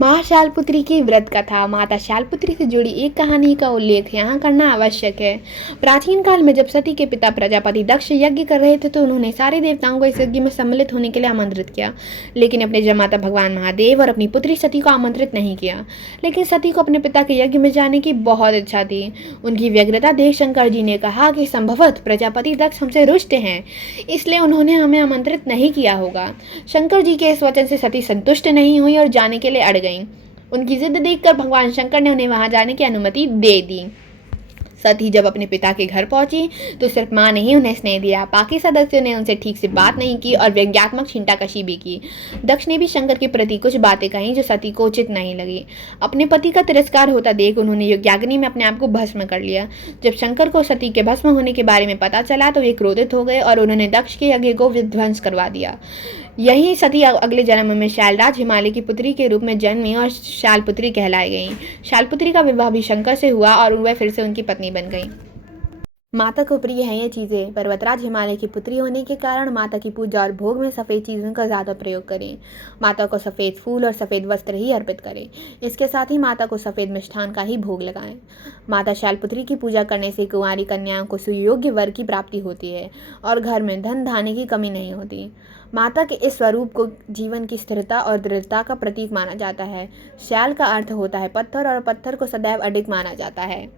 माँ शैलपुत्री की व्रत कथा। माता शैलपुत्री से जुड़ी एक कहानी का उल्लेख यहाँ करना आवश्यक है। प्राचीन काल में जब सती के पिता प्रजापति दक्ष यज्ञ कर रहे थे तो उन्होंने सारे देवताओं को इस यज्ञ में सम्मिलित होने के लिए आमंत्रित किया, लेकिन अपने जमाता भगवान महादेव और अपनी पुत्री सती को आमंत्रित नहीं किया। लेकिन सती को अपने पिता के यज्ञ में जाने की बहुत इच्छा थी। उनकी व्यग्रता देख शंकर जी ने कहा कि संभवतः प्रजापति दक्ष हमसे रुष्ट हैं, इसलिए उन्होंने हमें आमंत्रित नहीं किया होगा। शंकर जी के इस वचन से सती संतुष्ट नहीं हुई और जाने के लिए अड़ गई। उनकी जिद देखकर भगवान शंकर ने उन्हें वहां जाने की अनुमति दे दी। सती जब अपने पिता के घर पहुंची तो सिर्फ माँ ने ही उन्हें स्नेह दिया, बाकी सदस्यों ने उनसे ठीक से बात नहीं की और व्यंग्यात्मक छींटाकशी भी की। दक्ष ने भी शंकर के प्रति कुछ बातें कहीं जो सती को उचित नहीं लगी। अपने पति का तिरस्कार होता देख उन्होंने यज्ञाग्नि में अपने आप को भस्म कर लिया। जब शंकर को सती के भस्म होने के बारे में पता चला तो वे क्रोधित हो गए और उन्होंने दक्ष के यज्ञ को विध्वंस करवा दिया। यही सती अगले जन्म में शैलराज हिमालय की पुत्री के रूप में जन्मी और शैलपुत्री कहलाई गई। शैलपुत्री का विवाह भी शंकर से हुआ और वह फिर से उनकी पत्नी बन गई। माता को प्रिय हैं ये चीज़ें। पर्वतराज हिमालय की पुत्री होने के कारण माता की पूजा और भोग में सफ़ेद चीज़ों का ज़्यादा प्रयोग करें। माता को सफ़ेद फूल और सफ़ेद वस्त्र ही अर्पित करें। इसके साथ ही माता को सफ़ेद मिष्ठान का ही भोग लगाएं। माता शैलपुत्री की पूजा करने से कुंवारी कन्याओं को सुयोग्य वर की प्राप्ति होती है और घर में धन धान्य की कमी नहीं होती। माता के इस स्वरूप को जीवन की स्थिरता और दृढ़ता का प्रतीक माना जाता है। शैल का अर्थ होता है पत्थर और पत्थर को सदैव अडिग माना जाता है।